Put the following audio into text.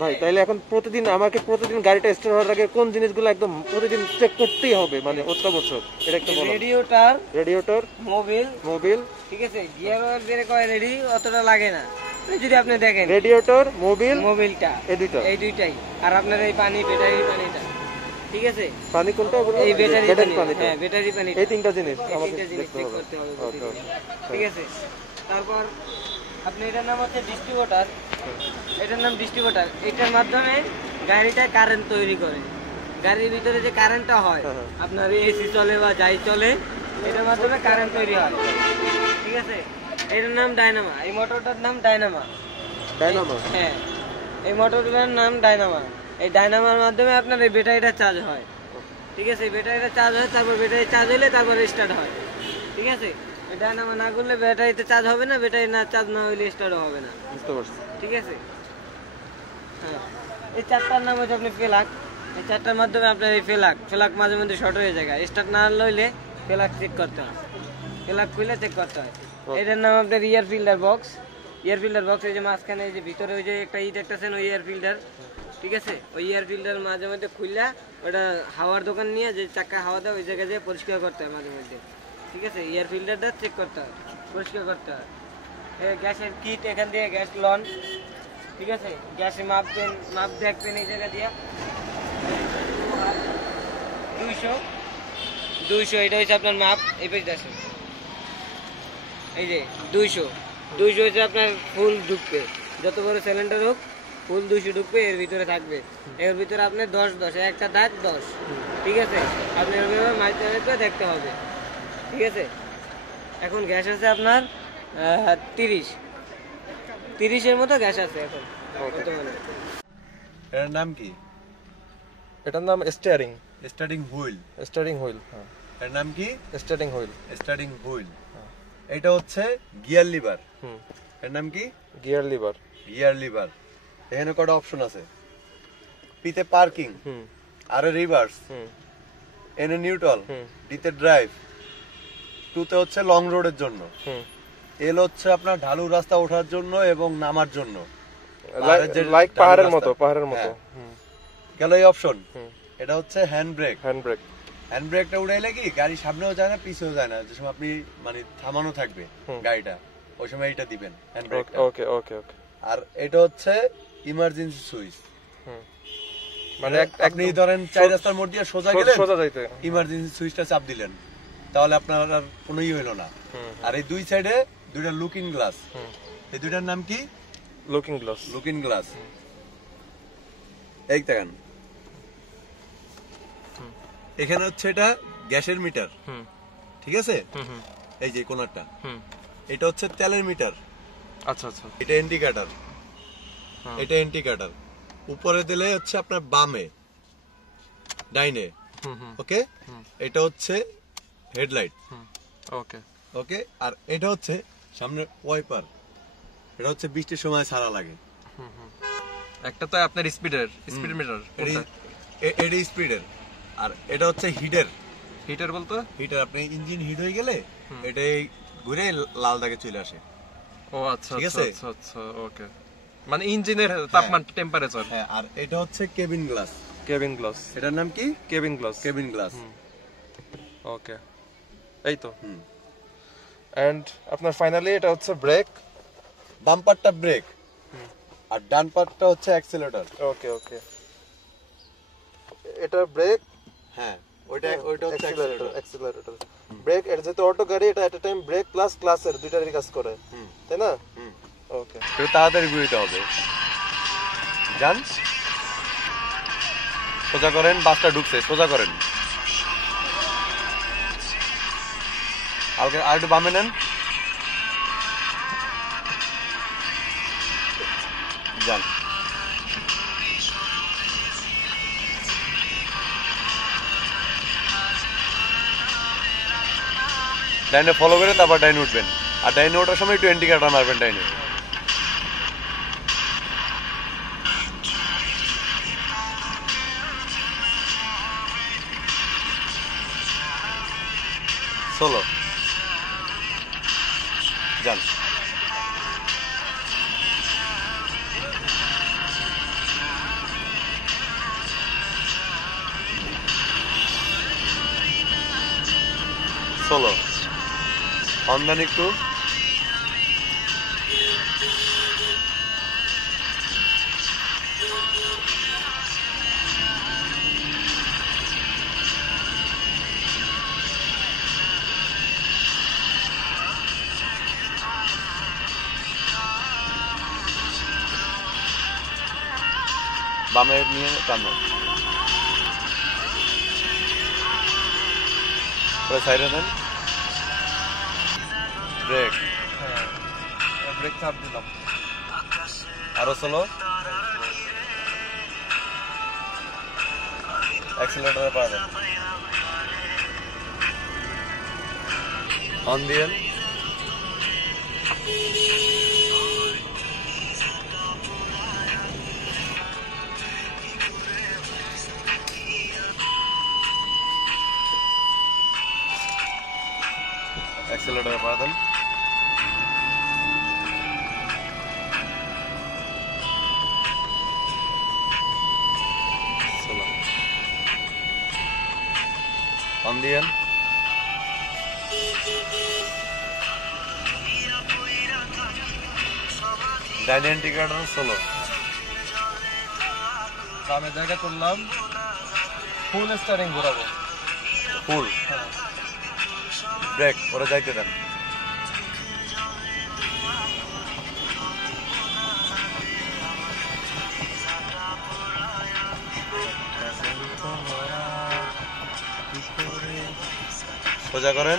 ভাই তাইলে এখন প্রতিদিন গাড়িটা স্টার্ট হওয়ার আগে কোন জিনিসগুলো একদম প্রতিদিন চেক করতেই হবে, মানে অত্যাবশ্যক, এটা একটু বলুন। রেডিয়েটর, মোবিল, ঠিক আছে, gear oil, break oil ready অতটা লাগে না যদি আপনি দেখেন। রেডিয়েটর, মোবিলটা এই দুইটাই, আর আপনার এই ব্যাটারির পানিটা, ঠিক আছে। পানি কোনটা? এই ব্যাটারি পানি। হ্যাঁ, ব্যাটারি পানি। এই তিনটা জিনিস আমাদের দেখতে হবে, ঠিক আছে। তারপর আপনি এটার নাম হচ্ছে ডিস্ট্রিবিউটার, এটার মাধ্যমে গাড়িটা কারেন্ট তৈরি করে। গাড়ির ভিতরে যে কারেন্টটা হয়, আপনার এসি চলে বা যাই চলে, এটার মাধ্যমে কারেন্ট তৈরি হয়, ঠিক আছে। এটার নাম ডায়নামা, এই মোটরটার নাম ডায়নামা। হ্যাঁ, এই মোটরটার নাম ডায়নামা। এই ডায়নামার মাধ্যমে আপনার এই ব্যাটারিটা চার্জ হয়, ঠিক আছে। ব্যাটারিটা চার্জ হয়, তারপর ব্যাটারি চার্জ হলে তারপর স্টার্ট হয়, ঠিক আছে। ডায়নামা না করলে ব্যাটারিতে চার্জ হবে না, ব্যাটারি না চার্জ না হলে স্টার্টও হবে না, বুঝতে পারছি, ঠিক আছে। হ্যাঁ, এই চারটার নাম হচ্ছে আপনি ফেলাক। এই চারটার মাধ্যমে আপনার এই ফেলাক মাঝে মধ্যে শর্ট হয়ে যায়, স্টার্ট না লইলে ফেলাক চেক করতে হয়, ফেলাক খুলে চেক করতে হয়। এটার নাম আপনার এয়ার ফিল্টার বক্স। এই যে মাঝখানে এই যে ভিতরে ওই যে একটা ইট একটাছেন, ওই এয়ার ফিল্টার, ঠিক আছে। ওই এয়ার ফিল্টার মাঝে মধ্যে খুললা ওটা হাওয়ার দোকান নিয়ে যে চাকা হাওয়া দেয় ওই জায়গায় যেয়ে পরিষ্কার করতে হয় মাঝে মধ্যে, ঠিক আছে। এয়ার ফিল্টারটা চেক করতে হয়, পরিষ্কার করতে হয়। গ্যাসের কিট, এখান দিয়ে গ্যাস লন, ঠিক আছে। গ্যাসে মাপ দেখবেন এই জায়গা দিয়ে 200 এটা হচ্ছে আপনার মাপ। এই পেজটা আছে, এই যে 200 হচ্ছে আপনার ফুল ঢুকবে, যত বড় সিলিন্ডার হোক ফুল 200 ঢুকবে, এর ভিতরে থাকবে। এর ভিতরে আপনি 10 একটা দাগ 10, ঠিক আছে। আপনি এভাবে মাইতে দেখতে হবে, ঠিক আছে। এখন গ্যাস আছে আপনার 30 মতো গ্যাস আছে এখন বর্তমানে। এটার নাম কি? এটার নাম স্টার্টিং হুইল। হ্যাঁ। এর নাম কি? Starting wheel. এটা হচ্ছে গিয়ার লিভার। এর নাম কি? Gear liver. এখানে কটা অপশন আছে? পিতে পার্কিং, আর রিভার্স, এন নিউট্রাল, ডিতে ড্রাইভ, টুতে হচ্ছে লং রোডের জন্য, এল হচ্ছে আপনার ঢালু রাস্তা ওঠার জন্য এবং নামার জন্য, লাইক পাহাড়ের মতো। গেল এই অপশন। এটা হচ্ছে হ্যান্ড ব্রেকটা উড়াইলে কি গাড়ি সামনেও যায় না পিছেও যায় না, যে সময় আপনি মানে থামানো থাকবে গাড়িটা ওই সময় এটা দিবেন হ্যান্ড ব্রেকটা। ওকে। আর এটা হচ্ছে ইমার্জেন্সি সুইচ, মানে আপনি ধরেন 4 রাস্তার মোড় দিয়ে সোজা যাইতে ইমার্জেন্সি সুইচটা চাপ দিলেন, তাহলে আপনার আর কোনোই হইলো না। আর এই দুই সাইডে দুইটা লুকিং গ্লাস, এই দুইটার নাম কি? Looking glass. এই দেখেন এখানে হচ্ছে এটা গ্যাসের মিটার, ঠিক আছে। এই যে কোনারটা, এটা হচ্ছে তেলের মিটার। আচ্ছা। এটা ইন্ডিকেটর। উপরে দিলে হচ্ছে আপনার বামে, ডাইনে, ওকে। এটা হচ্ছে হেডলাইট, ওকে। আর এটা হচ্ছে সামনে ওয়াইপার, এটা হচ্ছে বৃষ্টির সময় ছাড়া লাগে। একটা তো আপনার স্পিড মিটার, এটা স্পিডের। আর এটা হচ্ছে হিটার বলতো হিটার, আপনি ইঞ্জিন হিট হয়ে গেলে এটাই ঘুরে লাল দাগে চলে আসে। ও আচ্ছা, ঠিক আছে। ওকে, মানে ইঞ্জিনের তাপমান, টেম্পারেচার। হ্যাঁ, আর এটা হচ্ছে কেবিন গ্লাস। এটার নাম কি? Cabin glass. ওকে, এই তো। এন্ড আপনার ফাইনালি এটা হচ্ছে ব্রেক, বাম্পারটা ব্রেক, আর ডান পার্টটা হচ্ছে অ্যাক্সিলারেটর। ওকে। এটা ব্রেক, হ্যাঁ, ওইটা হচ্ছে অ্যাক্সিলারেটর। ব্রেক, এটা যেহেতু অটো গাড়ি, এটা এট এ টাইম ব্রেক প্লাস ক্লাসের দুইটারই কাজ করে, তাই না? ওকে, একটু তাড়াতাড়ি ঘুরতে হবে। যান, সোজা করেন, বাসটা ঢুকছে, সোজা করেন। আর একটু বামে নেন, যান। ডাইনে ফলো করে তারপর ডাইনে উঠবেন, আর ডাইনে ওঠার সময় একটু ইন্ডিকেটর মারবেন ডাইনে। সোলো, যান। সোলো, অন দেন একটু, বামে নিয়ে টানো, সাইডে দেন, ব্রেক, ব্রেক চাপ দিলাম, আরো সোলো, অ্যাক্সিলারেটরে পা দেন, অন দিয়েন, অ্যাক্সিলারেটরে পা দেন, সোলো, অন দিয়েন, ডাইনে ইন্ডিকেটর সোলো, বামে জায়গা করলাম, ফুল স্টারিং ঘোরাবো, ফুল, ব্রেক, ওরা যাইতে দেন, সোজা করেন,